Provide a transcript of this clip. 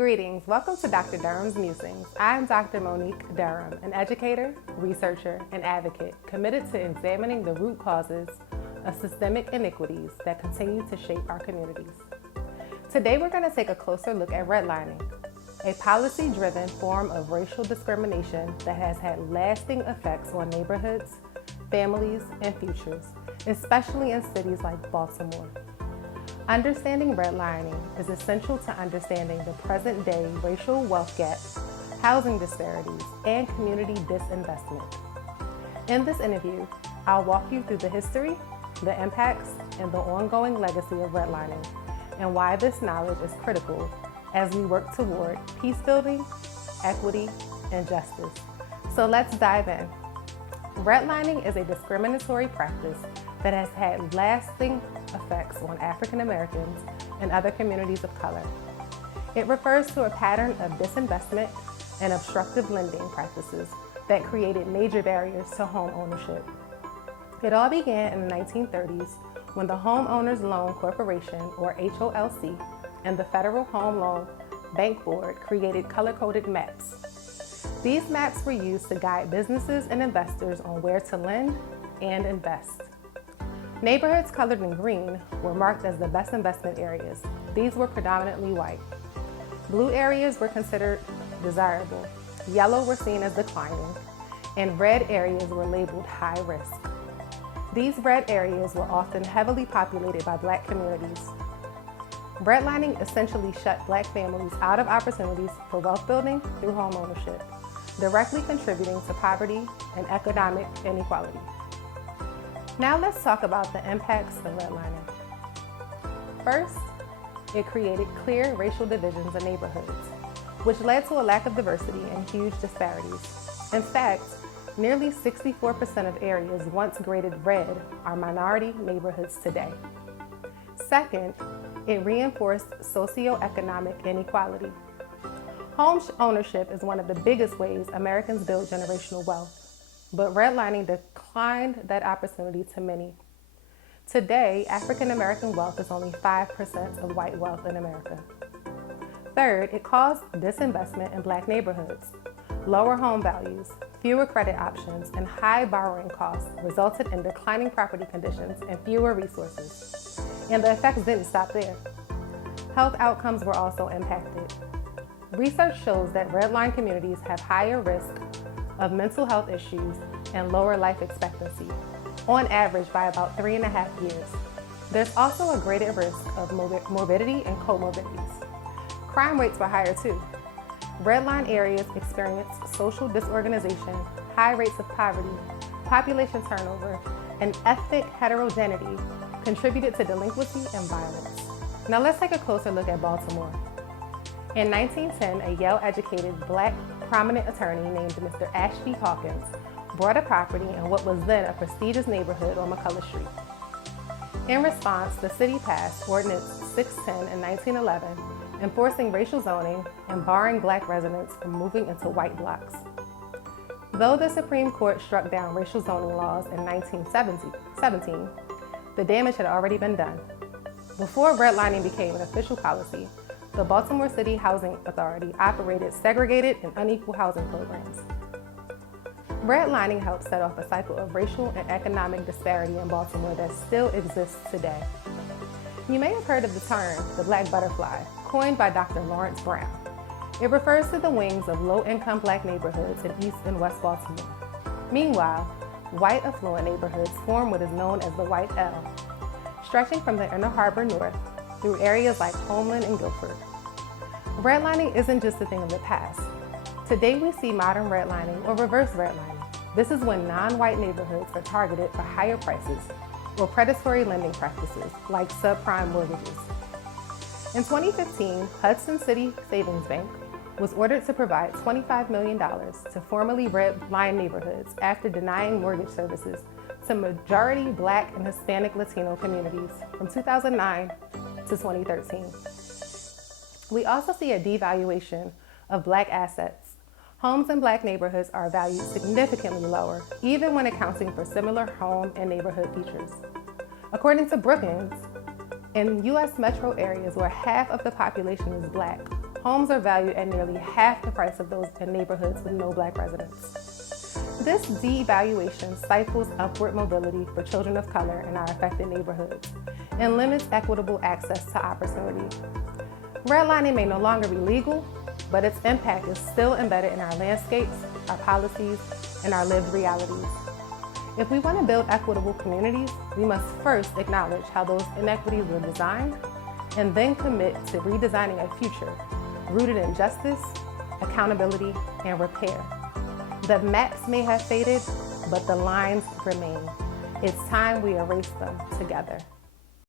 Greetings, welcome to Dr. Durham's Musings. I'm Dr. Monique Durham, an educator, researcher, and advocate committed to examining the root causes of systemic inequities that continue to shape our communities. Today we're going to take a closer look at redlining, a policy-driven form of racial discrimination that has had lasting effects on neighborhoods, families, and futures, especially in cities like Baltimore. Understanding redlining is essential to understanding the present-day racial wealth gap, housing disparities, and community disinvestment. In this interview, I'll walk you through the history, the impacts, and the ongoing legacy of redlining, and why this knowledge is critical as we work toward peace building, equity, and justice. So let's dive in. Redlining is a discriminatory practice that has had lasting effects on African Americans and other communities of color. It refers to a pattern of disinvestment and obstructive lending practices that created major barriers to home ownership. It all began in the 1930s when the Homeowners Loan Corporation, or HOLC, and the Federal Home Loan Bank Board created color-coded maps. These maps were used to guide businesses and investors on where to lend and invest. Neighborhoods colored in green were marked as the best investment areas. These were predominantly white. Blue areas were considered desirable, yellow were seen as declining, and red areas were labeled high risk. These red areas were often heavily populated by Black communities. Redlining essentially shut Black families out of opportunities for wealth building through home ownership, directly contributing to poverty and economic inequality. Now let's talk about the impacts of redlining. First, it created clear racial divisions in neighborhoods, which led to a lack of diversity and huge disparities. In fact, nearly 64% of areas once graded red are minority neighborhoods today. Second, it reinforced socioeconomic inequality. Home ownership is one of the biggest ways Americans build generational wealth, but redlining declined that opportunity to many. Today, African American wealth is only 5% of white wealth in America. Third, it caused disinvestment in Black neighborhoods. Lower home values, fewer credit options, and high borrowing costs resulted in declining property conditions and fewer resources. And the effects didn't stop there. Health outcomes were also impacted. Research shows that redline communities have higher risk of mental health issues and lower life expectancy, on average by about 3.5 years. There's also a greater risk of morbidity and comorbidities. Crime rates were higher too. Redline areas experienced social disorganization, high rates of poverty, population turnover, and ethnic heterogeneity contributed to delinquency and violence. Now let's take a closer look at Baltimore. In 1910, a Yale-educated Black prominent attorney named Mr. Ashby Hawkins bought a property in what was then a prestigious neighborhood on McCullough Street. In response, the city passed Ordinance 610 in 1911, enforcing racial zoning and barring Black residents from moving into white blocks. Though the Supreme Court struck down racial zoning laws in 1917, the damage had already been done. Before redlining became an official policy, the Baltimore City Housing Authority operated segregated and unequal housing programs. Redlining helped set off a cycle of racial and economic disparity in Baltimore that still exists today. You may have heard of the term, the Black Butterfly, coined by Dr. Lawrence Brown. It refers to the wings of low-income Black neighborhoods in East and West Baltimore. Meanwhile, white affluent neighborhoods form what is known as the White L, stretching from the Inner Harbor north through areas like Homeland and Guilford. Redlining isn't just a thing of the past. Today we see modern redlining or reverse redlining. This is when non-white neighborhoods are targeted for higher prices or predatory lending practices like subprime mortgages. In 2015, Hudson City Savings Bank was ordered to provide $25 million to formerly redlined neighborhoods after denying mortgage services to majority Black and Hispanic Latino communities from 2009 to 2013. We also see a devaluation of Black assets. Homes in Black neighborhoods are valued significantly lower, even when accounting for similar home and neighborhood features. According to Brookings, in U.S. metro areas where half of the population is Black, Homes are valued at nearly half the price of those in neighborhoods with no Black residents. This devaluation stifles upward mobility for children of color in our affected neighborhoods and limits equitable access to opportunity. Redlining may no longer be legal, but its impact is still embedded in our landscapes, our policies, and our lived realities. If we want to build equitable communities, we must first acknowledge how those inequities were designed and then commit to redesigning a future rooted in justice, accountability, and repair. The maps may have faded, but the lines remain. It's time we erase them together.